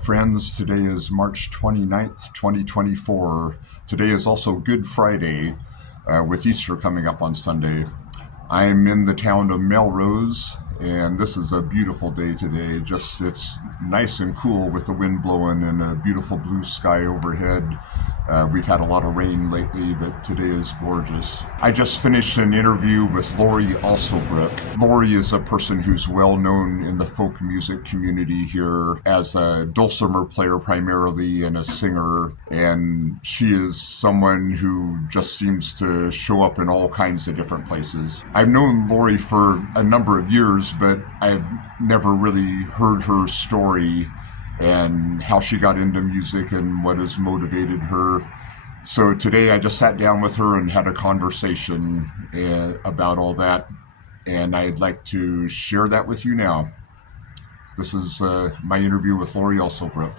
friends. Today is March 29th, 2024. Today is also Good Friday, with Easter coming up on Sunday. I'm in the town of Melrose, and this is a beautiful day today. It's nice and cool with the wind blowing and a beautiful blue sky overhead. We've had a lot of rain lately, but today is gorgeous. I just finished an interview with Lori Alsobrook. Lori is a person who's well known in the folk music community here as a dulcimer player primarily and a singer. And she is someone who just seems to show up in all kinds of different places. I've known Lori for a number of years, but I've never really heard her story and how she got into music and what has motivated her. So today I just sat down with her and had a conversation about all that, and I'd like to share that with you now. This is my interview with Lori Alsobrook.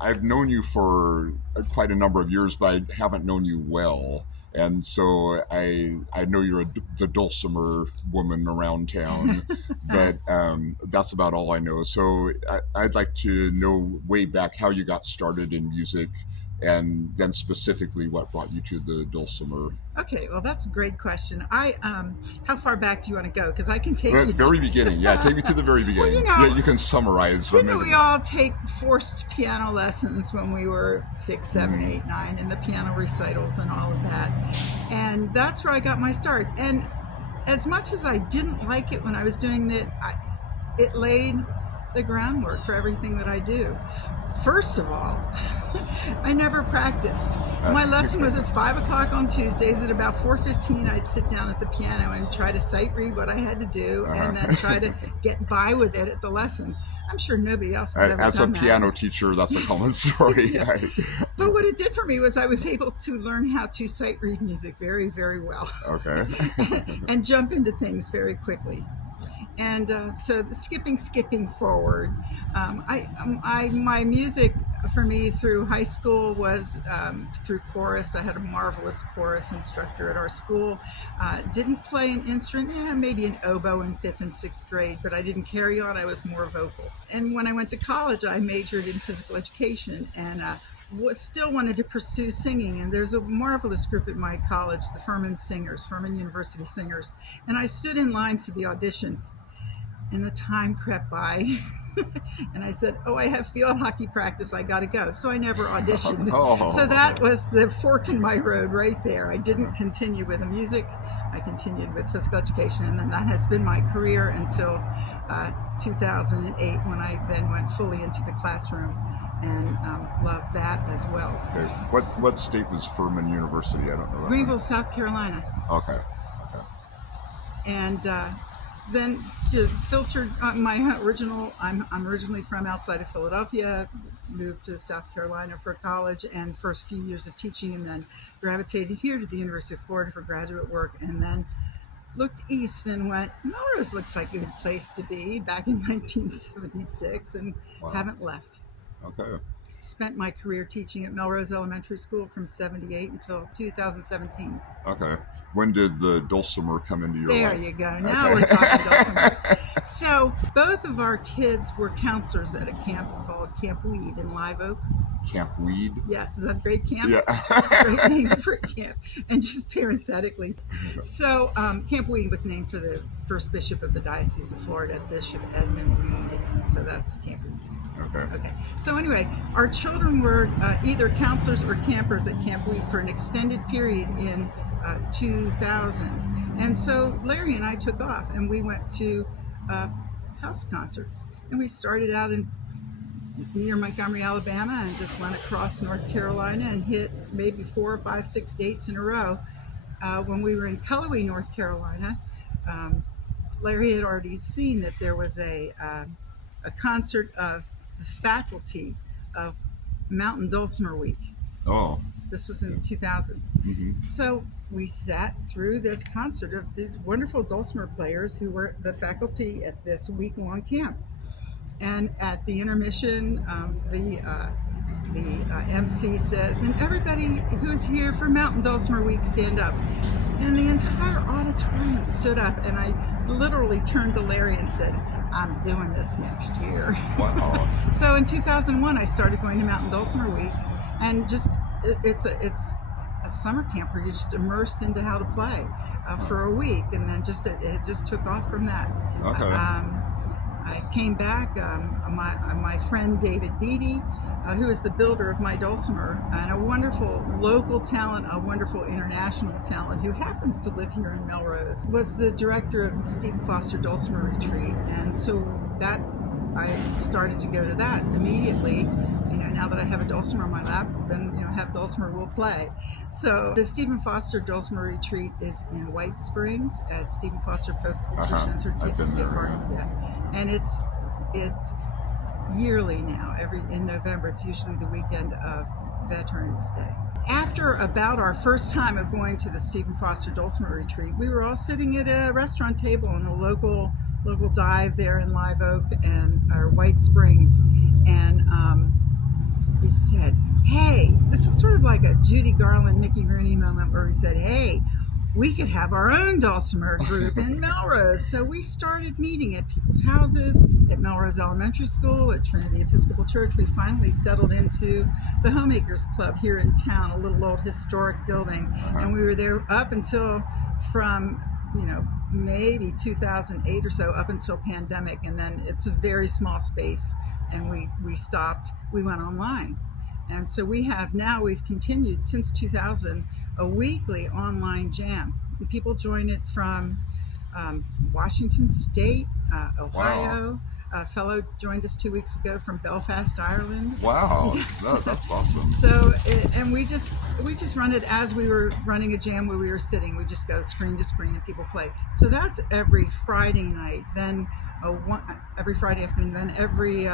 I've known you for quite a number of years, but I haven't known you well. And so I know you're the dulcimer woman around town, but that's about all I know. So I'd like to know way back how you got started in music, and then specifically what brought you to the dulcimer. Okay, well, that's a great question. How far back do you want to go? Because I can take you very beginning. Yeah, take me to the very beginning. Well, you can summarize. Didn't we all take forced piano lessons when we were 6, 7, 8, 9, and the piano recitals and all of that? And that's where I got my start. And as much as I didn't like it when I was doing it, it laid the groundwork for everything that I do. First of all, I never practiced. My lesson was at 5 o'clock on Tuesdays. At about 4:15, I'd sit down at the piano and try to sight read what I had to do, and then try to get by with it at the lesson. I'm sure nobody else has ever done that. As a piano teacher, that's a common story. Yeah. But what it did for me was I was able to learn how to sight read music very, very well. Okay. And jump into things very quickly. And so skipping forward, my music for me through high school was through chorus. I had a marvelous chorus instructor at our school. Didn't play an instrument, maybe an oboe in 5th and 6th grade, but I didn't carry on. I was more vocal. And when I went to college, I majored in physical education and still wanted to pursue singing. And there's a marvelous group at my college, the Furman University Singers. And I stood in line for the audition. And the time crept by, and I said, I have field hockey practice, I gotta go. So I never auditioned. So that was the fork in my road right there. I didn't continue with the music, I continued with physical education, and then that has been my career until 2008, when I then went fully into the classroom and loved that as well. Okay. What state was Furman University? I don't know. Greenville, South Carolina. Okay. And then to filter my original, I'm originally from outside of Philadelphia, moved to South Carolina for college and first few years of teaching, and then gravitated here to the University of Florida for graduate work, and then looked east and went, Melrose looks like a good place to be, back in 1976, and haven't left. Okay. Spent my career teaching at Melrose Elementary School from 78 until 2017. Okay. When did the dulcimer come into your life? There you go. Now we're talking dulcimer. So both of our kids were counselors at a camp called Camp Weed in Live Oak. Camp Weed? Yes, is that a great camp? Yeah. It's a great name for a camp. And just parenthetically. So Camp Weed was named for the first bishop of the Diocese of Florida, Bishop Edmund Weed. And so that's Camp Weed. Okay. So anyway, our children were either counselors or campers at Camp Weed for an extended period in 2000. And so Larry and I took off and we went to house concerts. And we started out near Montgomery, Alabama, and just went across North Carolina and hit maybe 4 or 5, 6 dates in a row. When we were in Cullowhee, North Carolina, Larry had already seen that there was a concert of the faculty of Mountain Dulcimer Week. Oh. This was in 2000. Mm-hmm. So we sat through this concert of these wonderful dulcimer players who were the faculty at this week-long camp. And at the intermission, the MC says, and everybody who's here for Mountain Dulcimer Week, stand up. And the entire auditorium stood up, and I literally turned to Larry and said, I'm doing this next year. Wow. So in 2001, I started going to Mountain Dulcimer Week, and just it's a summer camp where you're just immersed into how to play for a week, and then it just took off from that. Okay. I came back. My friend David Beatty, who is the builder of my dulcimer, and a wonderful local talent, a wonderful international talent who happens to live here in Melrose, was the director of the Stephen Foster Dulcimer Retreat, and so that I started to go to that immediately. Now that I have a dulcimer on my lap, then have dulcimer will play. So the Stephen Foster Dulcimer Retreat is in White Springs at Stephen Foster Folk Culture Center State Park. Yeah, and it's yearly now. In November, it's usually the weekend of Veterans Day. After about our first time of going to the Stephen Foster Dulcimer Retreat, we were all sitting at a restaurant table in a local dive there in Live Oak or White Springs, and we said, hey, this was sort of like a Judy Garland, Mickey Rooney moment where we said, hey, we could have our own dulcimer group in Melrose. So we started meeting at people's houses, at Melrose Elementary School, at Trinity Episcopal Church. We finally settled into the Homemakers Club here in town, a little old historic building. And we were there up until from maybe 2008 or so, up until pandemic, and then it's a very small space, and we stopped. We went online, and so we've continued since 2000 a weekly online jam. People join it from Washington State, Ohio. Wow. A fellow joined us 2 weeks ago from Belfast, Ireland. Wow, Yes. that's awesome. So, and we just run it as we were running a jam where we were sitting. We just go screen to screen and people play. So that's every Friday night. Then every Friday afternoon. Then every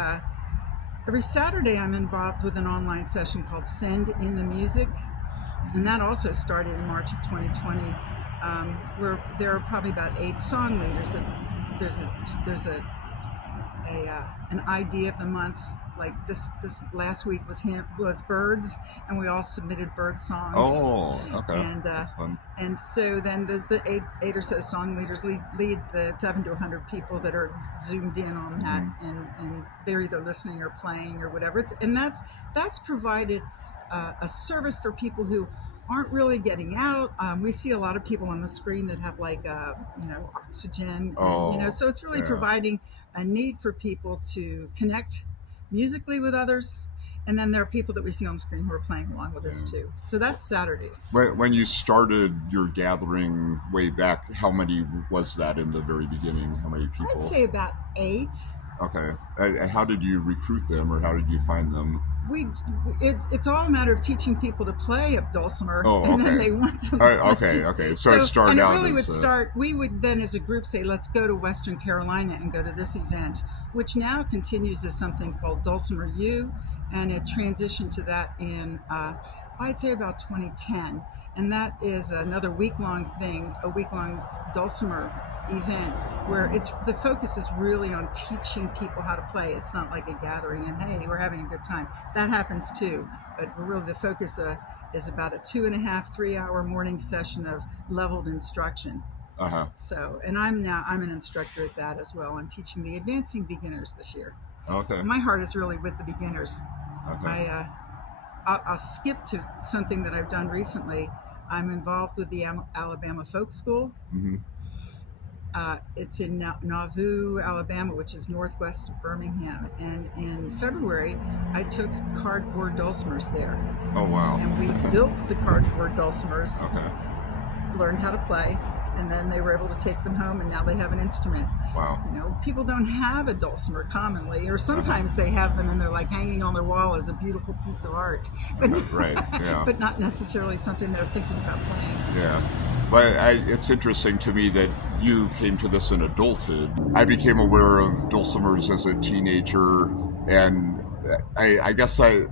Saturday I'm involved with an online session called Send in the Music, and that also started in March of 2020. Where there are probably about 8 song leaders. There's an idea of the month. Like this last week was birds, and we all submitted bird songs. Oh, okay. And that's fun. And so then the eight or so song leaders lead the 700 to 100 people that are zoomed in on that, and they're either listening or playing or whatever. That's provided a service for people who aren't really getting out. We see a lot of people on the screen that have oxygen, and, so it's really providing a need for people to connect musically with others. And then there are people that we see on the screen who are playing along with us too. So that's Saturdays. When you started your gathering way back, how many was that in the very beginning? How many people? I'd say about 8. Okay. How did you recruit them, or how did you find them? It's all a matter of teaching people to play a dulcimer, and then they want to. Okay. So it started out. And it really we would then, as a group, say, let's go to Western Carolina and go to this event, which now continues as something called Dulcimer U, and it transitioned to that in I'd say about 2010, and that is another week-long thing, a week-long dulcimer event where the focus is really on teaching people how to play. It's not like a gathering and hey, we're having a good time. That happens too, but really the focus is about a 2.5-3 hour morning session of leveled instruction. So, and I'm an instructor at that as well. I'm teaching the advancing beginners this year. Okay. My heart is really with the beginners. Okay. I'll skip to something that I've done recently. I'm involved with the Alabama Folk School. Mm-hmm. It's in Nauvoo, Alabama, which is northwest of Birmingham. And in February, I took cardboard dulcimers there. Oh, wow. And we built the cardboard dulcimers, learned how to play, and then they were able to take them home, and now they have an instrument. Wow. People don't have a dulcimer commonly, or sometimes they have them and they're like hanging on their wall as a beautiful piece of art. But, right, yeah. But not necessarily something they're thinking about playing. Yeah. But it's interesting to me that you came to this in adulthood. I became aware of dulcimers as a teenager, and I guess I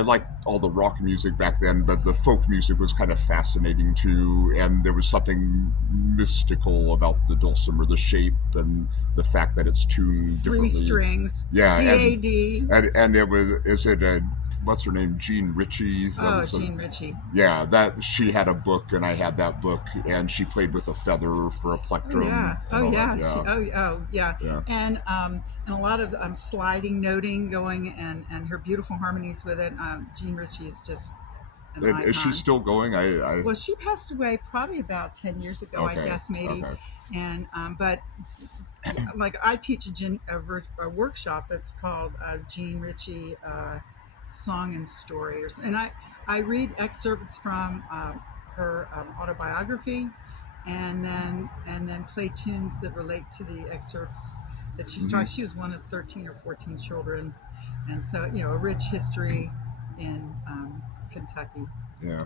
liked all the rock music back then, but the folk music was kind of fascinating too, and there was something mystical about the dulcimer, the shape and the fact that it's tuned differently. 3 strings. Yeah. D-A-D. And it was, is it a what's her name, Jean Ritchie. Oh, Jean Ritchie. Yeah, that she had a book, and I had that book, and she played with a feather for a plectrum. Oh yeah, oh yeah, Yeah. Yeah. And a lot of sliding noting going, and her beautiful harmonies with it. Jean Ritchie is just an And icon. is she still going? Well, she passed away probably about 10 years ago, I Okay, guess, maybe. okay. And but like I teach a workshop that's called Jean Ritchie Song and Story, and I read excerpts from her autobiography, and then play tunes that relate to the excerpts that she's taught. She was one of 13 or 14 children, and so a rich history in Kentucky. Yeah.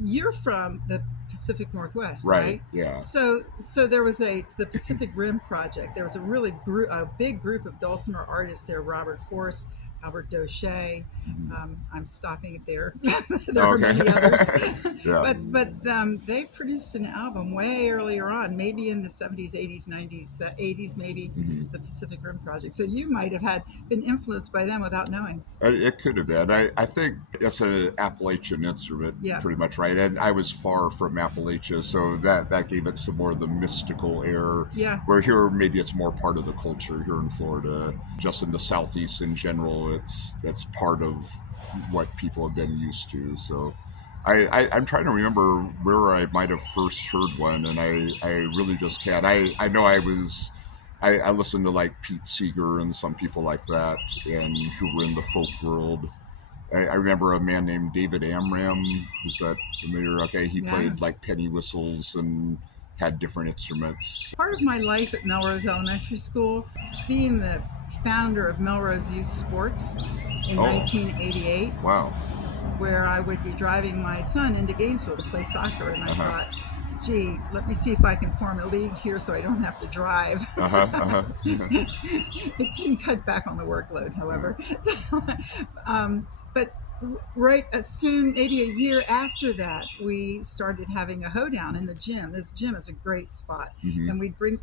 You're from the Pacific Northwest, Right. right? Yeah. So there was the Pacific Rim Project. There was a big group of dulcimer artists there. Robert Force, Albert Doche. I'm stopping it there. There are many others. Yeah. But they produced an album way earlier on, maybe in the 70s, 80s, 90s, 80s, maybe, the Pacific Rim Project. So you might have been influenced by them without knowing. It could have been. I think it's an Appalachian instrument, pretty much, right? And I was far from Appalachia, so that gave it some more of the mystical air. Yeah. Where here, maybe it's more part of the culture here in Florida. Just in the Southeast in general, it's part of what people have been used to. So I'm trying to remember where I might have first heard one, and I really just can't. I know I listened to like Pete Seeger and some people like that, and who were in the folk world. I remember a man named David Amram. Is that familiar? Okay, he played like penny whistles and had different instruments. Part of my life at Melrose Elementary School, being the founder of Melrose Youth Sports in 1988. Wow. Where I would be driving my son into Gainesville to play soccer, and I thought, gee, let me see if I can form a league here so I don't have to drive. It didn't cut back on the workload, however. So, but right as soon, maybe a year after that, we started having a hoedown in the gym. This gym is a great spot. And we'd bring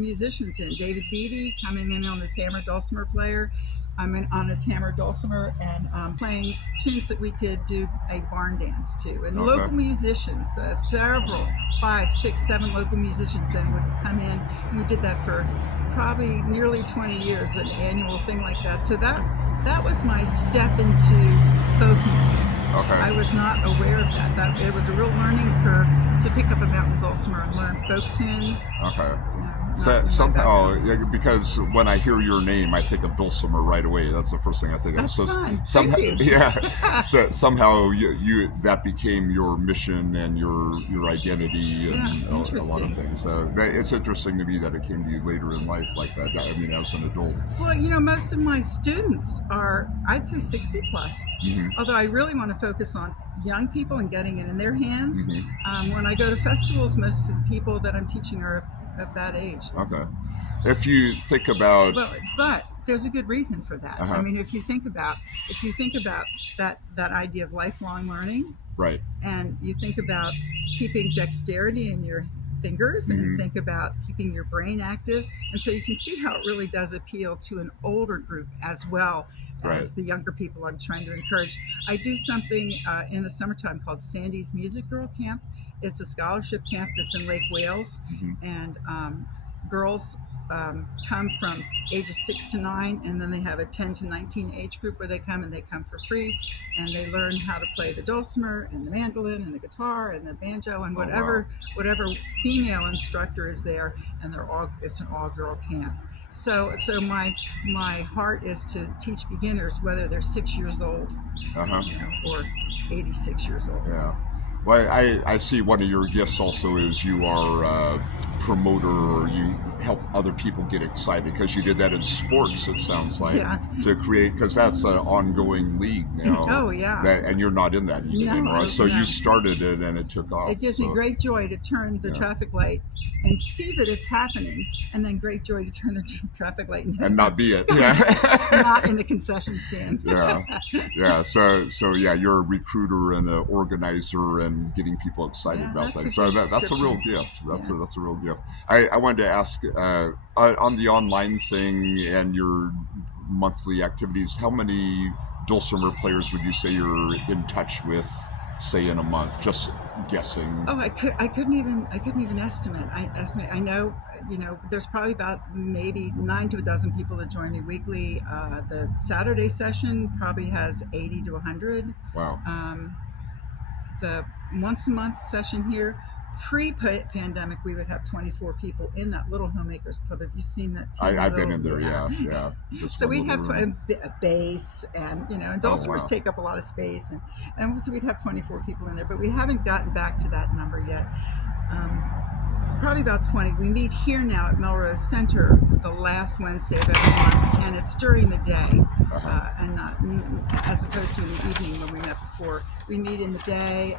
musicians in. David Beatty coming in on his hammer dulcimer player. I'm on his hammer dulcimer and playing tunes that we could do a barn dance to. And local musicians, several, 5, 6, 7 local musicians then would come in. And we did that for probably nearly 20 years, an annual thing like that. So that was my step into folk music. I was not aware of that. It was a real learning curve to pick up a mountain dulcimer and learn folk tunes. Somehow, because when I hear your name, I think of dulcimer right away. That's the first thing I think of. That's fun. Somehow, Thank you. So somehow you that became your mission and your identity and a lot of things. So it's interesting to me that it came to you later in life like that. I mean, as an adult. Well, most of my students are, I'd say, 60 plus. Although I really want to focus on young people and getting it in their hands. When I go to festivals, most of the people that I'm teaching are of that age. Okay. If you think about, but there's a good reason for that. I mean, if you think about that idea of lifelong learning, right, and you think about keeping dexterity in your fingers, and think about keeping your brain active, and so you can see how it really does appeal to an older group as well as the younger people I'm trying to encourage. I do something in the summertime called Sandy's Music Girl Camp. It's a scholarship camp that's in Lake Wales, and girls come from ages 6 to 9, and then they have a 10 to 19 age group where they come for free, and they learn how to play the dulcimer and the mandolin and the guitar and the banjo and whatever female instructor is there, and it's an all-girl camp. So my heart is to teach beginners, whether they're 6 years old or 86 years old. Yeah. Well, I see one of your gifts also is you are a promoter, or you help other people get excited, because you did that in sports, it sounds like, to create, because that's an ongoing league now. Oh, yeah. And you're not in that anymore. So you started it and it took off. It gives me great joy to turn the traffic light and see that it's happening, and then great joy to turn the traffic light and not be it. Not in the concession stand. So you're a recruiter and an organizer and getting people excited about things. So that's a real gift. That's a real gift. I wanted to ask on the online thing and your monthly activities, how many dulcimer players would you say you're in touch with, say, in a month? Just guessing. Oh, I couldn't even estimate. I know, there's probably about maybe 9 to a dozen people that join me weekly. The Saturday session probably has 80 to 100. Wow. The once a month session here, pre-pandemic, we would have 24 people in that little homemakers club. Have you seen that? I've been in there. Yeah. So we'd have a bass, and and dulcimers take up a lot of space, and so we'd have 24 people in there. But we haven't gotten back to that number yet. Probably about 20. We meet here now at Melrose Center the last Wednesday of every month, and it's during the day, and not as opposed to in the evening when we met before. We meet in the day.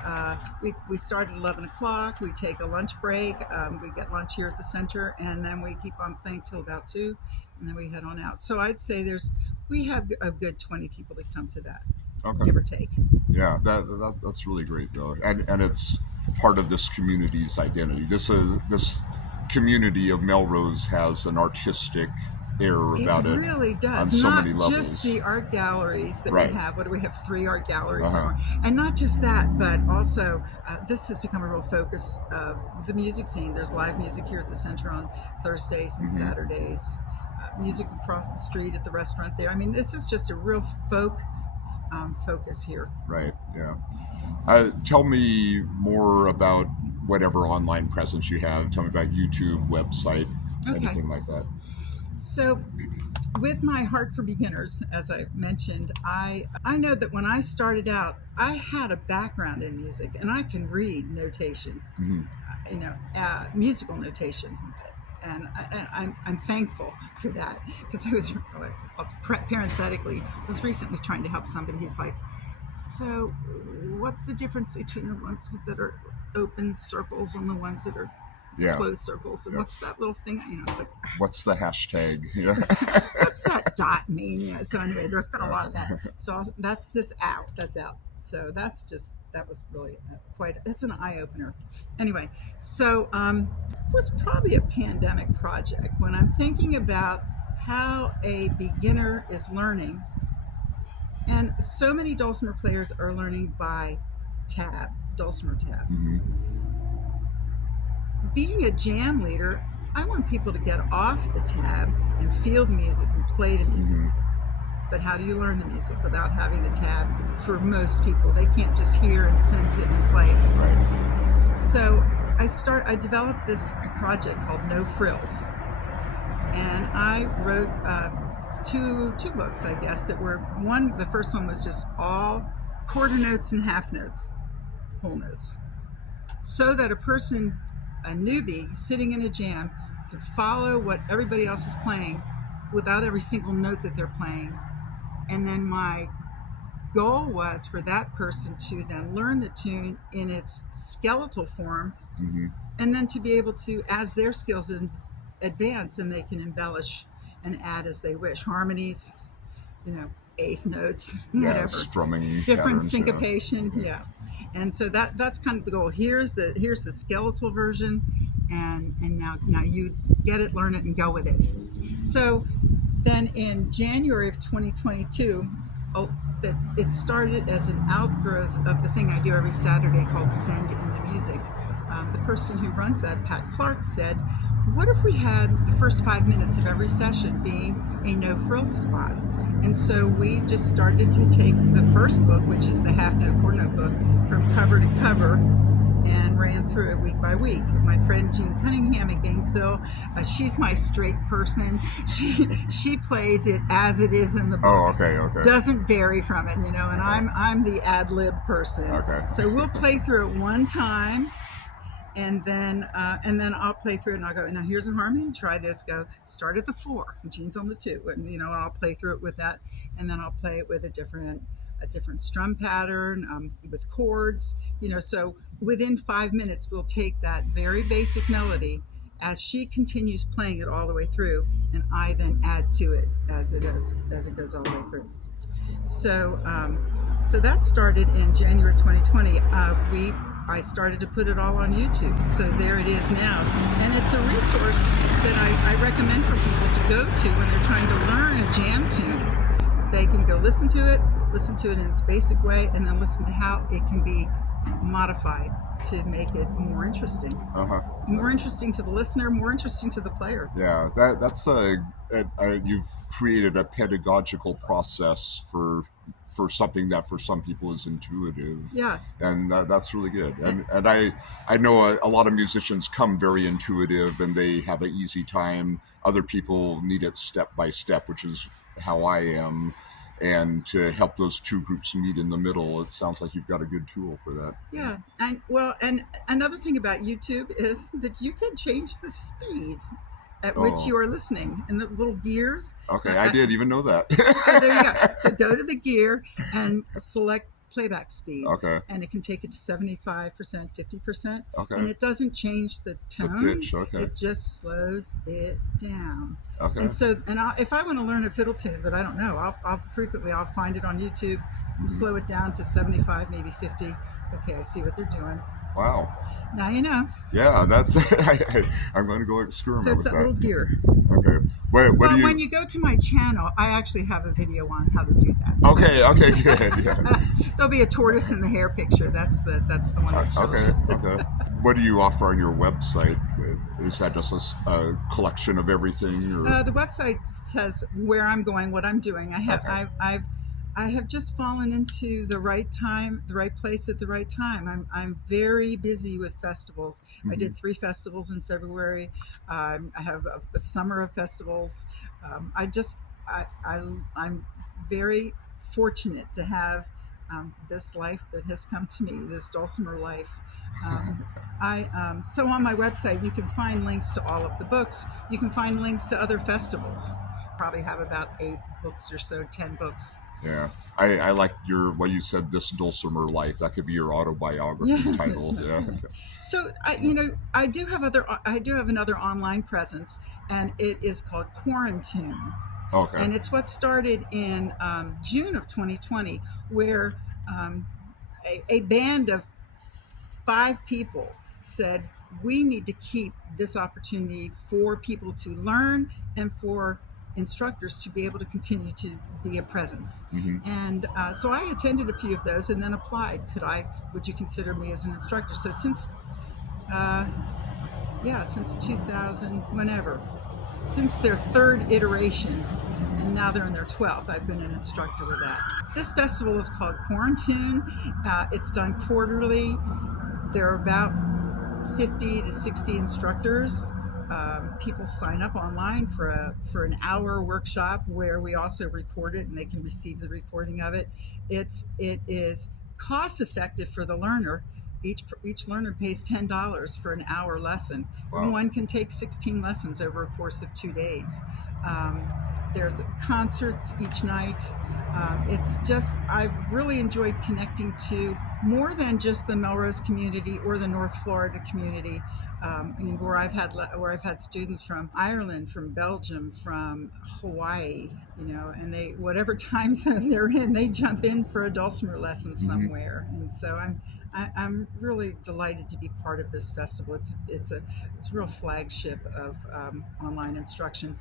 We start at 11 o'clock. We take a lunch break. We get lunch here at the center, and then we keep on playing till about 2, and then we head on out. So I'd say we have a good 20 people that come to that, give or take. Yeah, that's really great, though, and it's part of this community's identity. This community of Melrose has an artistic air about it. It really does. On so not many levels. Just the art galleries that Right. we have. What do we have? 3 art galleries, and not just that, but also this has become a real focus of the music scene. There's live music here at the center on Thursdays and Saturdays. Music across the street at the restaurant there. I mean, this is just a real folk focus here. Right. Yeah. Tell me more about whatever online presence you have. Tell me about YouTube, website, anything like that. So with my Heart for Beginners, as I mentioned, I know that when I started out, I had a background in music, and I can read notation, musical notation. And I'm thankful for that, because I was, parenthetically, was recently trying to help somebody who's like, so what's the difference between the ones that are open circles and the ones that are closed circles? And what's that little thing? It's like, what's the hashtag? Yeah. What's that dot mean? So anyway, there's been a lot of that. So that's out. That's out. So that was really it's an eye-opener. Anyway, so it was probably a pandemic project when I'm thinking about how a beginner is learning. And so many dulcimer players are learning by tab, dulcimer tab. Being a jam leader, I want people to get off the tab and feel the music and play the music. But how do you learn the music without having the tab? For most people, they can't just hear and sense it and play it. Right. So I developed this project called No Frills, and I wrote two books, I guess, that were the first one was just all quarter notes and half notes, whole notes, so that a newbie sitting in a jam could follow what everybody else is playing without every single note that they're playing. And then my goal was for that person to then learn the tune in its skeletal form, and then to be able to, as their skills advance, and they can embellish and add as they wish, harmonies, eighth notes, whatever, strumming, different patterns, syncopation, And so that's kind of the goal. Here's the skeletal version, and now you get it, learn it, and go with it. So then in January of 2022, that it started as an outgrowth of the thing I do every Saturday called Send in the Music. The person who runs that, Pat Clark, said, what if we had the first 5 minutes of every session being a no frills spot? And so we just started to take the first book, which is the half note, quarter note book, from cover to cover, and ran through it week by week. My friend Jean Cunningham at Gainesville, she's my straight person. She plays it as it is in the book. Oh, okay. Doesn't vary from it, and I'm the ad lib person. Okay. So we'll play through it one time, and then I'll play through it, and I'll go, now here's a harmony, try this, go, start at the 4, and Jean's on the 2, and I'll play through it with that, and then I'll play it with a different strum pattern, with chords, so within 5 minutes we'll take that very basic melody as she continues playing it all the way through, and I then add to it as it goes all the way through. So that started in January 2020. I started to put it all on YouTube. So there it is now. And it's a resource that I recommend for people to go to when they're trying to learn a jam tune. They can go listen to it, listen to it in its basic way, and then listen to how it can be modified to make it more interesting. Uh-huh. More interesting to the listener, more interesting to the player. Yeah, that's you've created a pedagogical process for something that for some people is intuitive. Yeah. And that's really good. And I know a lot of musicians come very intuitive and they have an easy time. Other people need it step by step, which is how I am. And to help those two groups meet in the middle, it sounds like you've got a good tool for that. Yeah, and another thing about YouTube is that you can change the speed at which you are listening in the little gears. Okay, I didn't even know that. There you go. So go to the gear and select playback speed. Okay. And it can take it to 75%, 50%. Okay. And it doesn't change the tone. The pitch, okay. It just slows it down. Okay. And so, if I want to learn a fiddle tune that I don't know, I'll find it on YouTube and slow it down to 75, maybe 50. Okay, I see what they're doing. Wow. Now you know. Yeah, that's. I'm going to go experiment So it's with that little gear. Okay. When you go to my channel, I actually have a video on how to do that. Okay, good. Yeah. There'll be a tortoise in the hare picture. That's the one that shows Okay. What do you offer on your website? Is that just a collection of everything? Or? The website says where I'm going, what I'm doing. I have just fallen into the right time, the right place at the right time. I'm very busy with festivals. Mm-hmm. I did 3 festivals in February. I have a summer of festivals. I'm very fortunate to have this life that has come to me, this dulcimer life. So on my website, you can find links to all of the books. You can find links to other festivals. Probably have about 8 books or so, 10 books. Yeah, I like what you said, this dulcimer life. That could be your autobiography title. Yeah. So I do have another online presence, and it is called Quarantune. Okay. And it's what started in June of 2020, where a band of 5 people said, we need to keep this opportunity for people to learn and for instructors to be able to continue to be a presence. Mm-hmm. And so I attended a few of those and then applied. Would you consider me as an instructor? So since 2000, since their 3rd iteration, and now they're in their 12th, I've been an instructor with that. This festival is called Quarantune. It's done quarterly. There are about 50 to 60 instructors. People sign up online for an hour workshop where we also record it, and they can receive the recording of it. It is cost effective for the learner. Each learner pays $10 for an hour lesson. Wow. One can take 16 lessons over a course of 2 days. There's concerts each night. I've really enjoyed connecting to more than just the Melrose community or the North Florida community, where I've had students from Ireland, from Belgium, from Hawaii, and they, whatever time zone they're in, they jump in for a dulcimer lesson somewhere. Mm-hmm. And so I'm really delighted to be part of this festival. It's a real flagship of online instruction.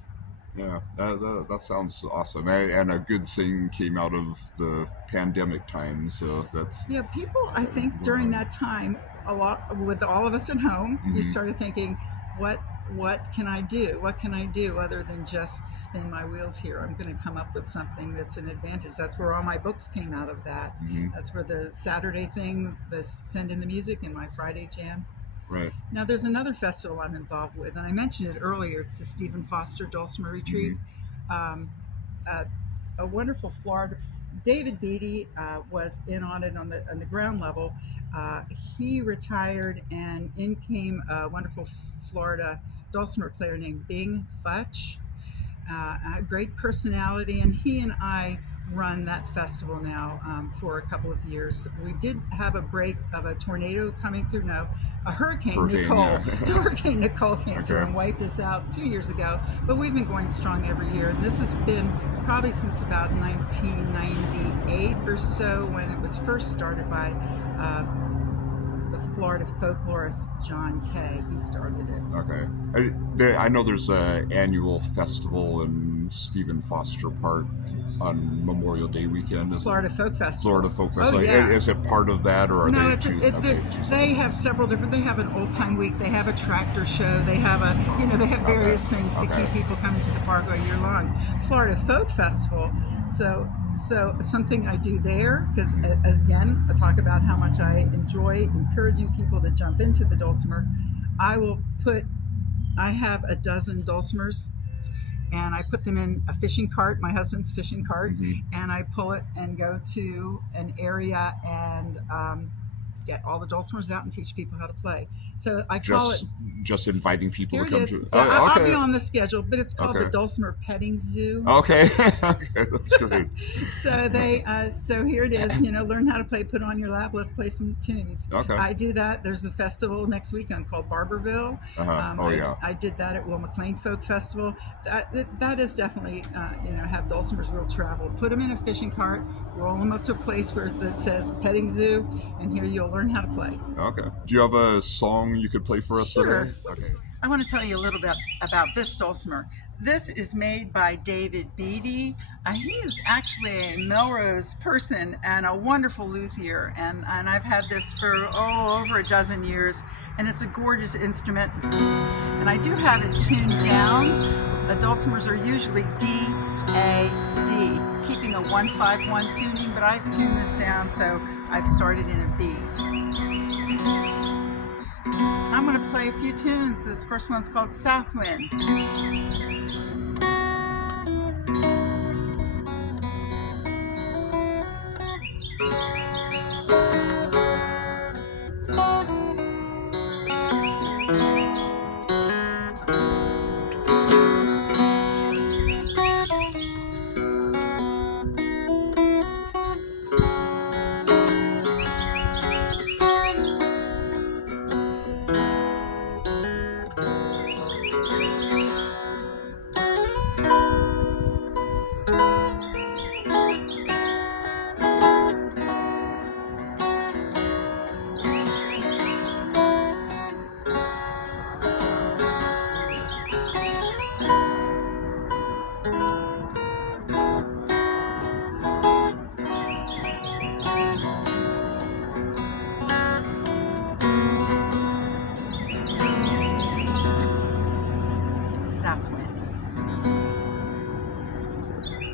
Yeah, that sounds awesome, and a good thing came out of the pandemic time. So that's people. I think during that time, a lot with all of us at home, mm-hmm. you started thinking, what can I do? What can I do other than just spin my wheels here? I'm going to come up with something that's an advantage. That's where all my books came out of that. Mm-hmm. That's where the Saturday thing, the Send in the Music, and my Friday Jam. Right. Now, there's another festival I'm involved with, and I mentioned it earlier. It's the Stephen Foster Dulcimer Retreat. Mm-hmm. A wonderful Florida. David Beatty was in on it on the ground level. He retired, and in came a wonderful Florida dulcimer player named Bing Futch. A great personality, and he and I run that festival now for a couple of years. We did have a break of a tornado coming through. No, a Hurricane Nicole. Yeah. Hurricane Nicole came through and wiped us out 2 years ago. But we've been going strong every year. And this has been probably since about 1998 or so, when it was first started by the Florida folklorist John Kay. He started it. Okay. I know there's an annual festival in Stephen Foster Park on Memorial Day weekend. Florida Folk Festival. Florida Folk Festival. Oh, yeah. Is it part of that, or are no, they? They have several different. They have an old time week. They have a tractor show. They have they have various things to keep people coming to the park all year long. Florida Folk Festival. So something I do there, because again, I talk about how much I enjoy encouraging people to jump into the dulcimer. I have a dozen dulcimers, and I put them in a fishing cart, my husband's fishing cart, and I pull it and go to an area and get all the dulcimers out and teach people how to play. So I call it... Just inviting people to come to... I'll be on the schedule, but it's called the Dulcimer Petting Zoo. Okay. That's great. So here it is, learn how to play, put on your lap, let's play some tunes. Okay. I do that. There's a festival next weekend called Barberville. I did that at Will McLean Folk Festival. That is definitely, have dulcimers will travel. Put them in a fishing cart, roll them up to a place that says Petting Zoo, and here you'll learn how to play. Okay. Do you have a song you could play for us today? Okay. I want to tell you a little bit about this dulcimer. This is made by David Beatty. He is actually a Melrose person and a wonderful luthier, and I've had this for over a dozen years, and it's a gorgeous instrument. And I do have it tuned down. The dulcimers are usually D, A, D, keeping a 1-5-1 tuning, but I've tuned this down, so I've started in a B. I'm going to play a few tunes. This first one's called South Wind.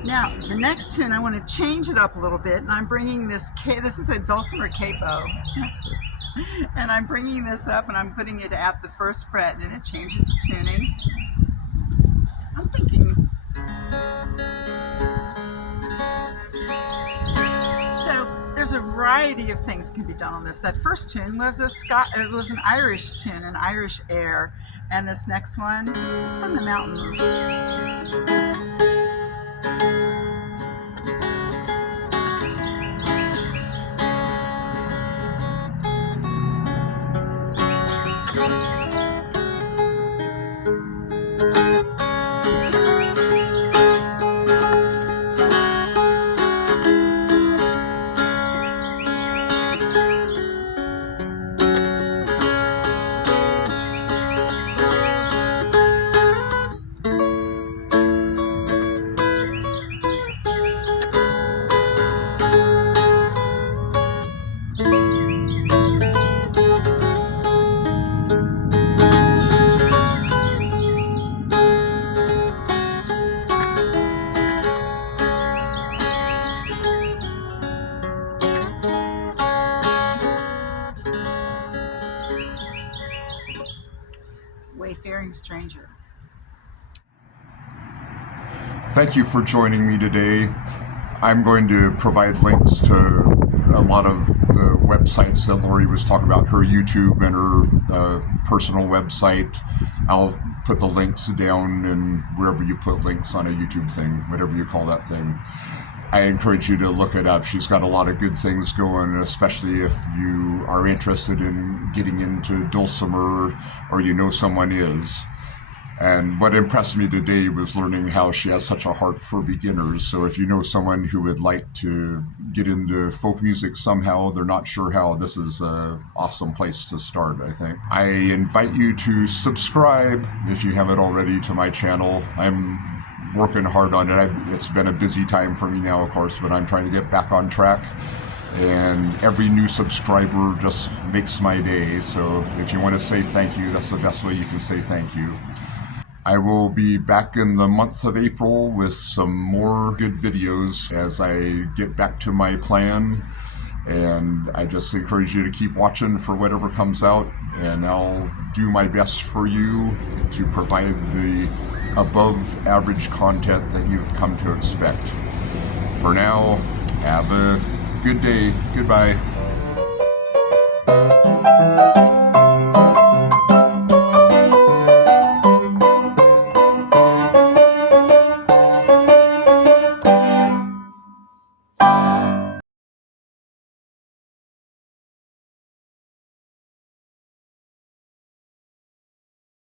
Now, the next tune, I want to change it up a little bit, and I'm bringing this is a dulcimer capo, and I'm bringing this up, and I'm putting it at the first fret, and it changes the tuning. I'm thinking... So, there's a variety of things can be done on this. That first tune was an Irish tune, an Irish air, and this next one is from the mountains. Wayfaring Stranger. Thank you for joining me today. I'm going to provide links to a lot of the websites that Lori was talking about, her YouTube and her personal website. I'll put the links down and wherever you put links on a YouTube thing, whatever you call that thing. I encourage you to look it up. She's got a lot of good things going, especially if you are interested in getting into dulcimer or you know someone is. And what impressed me today was learning how she has such a heart for beginners. So if you know someone who would like to get into folk music somehow, they're not sure how, this is an awesome place to start, I think. I invite you to subscribe, if you haven't already, to my channel. I'm working hard on it. It's been a busy time for me now, of course, but I'm trying to get back on track. And every new subscriber just makes my day. So if you want to say thank you, that's the best way you can say thank you. I will be back in the month of April with some more good videos as I get back to my plan. And I just encourage you to keep watching for whatever comes out. And I'll do my best for you to provide the above average content that you've come to expect. For now, have a good day. Goodbye.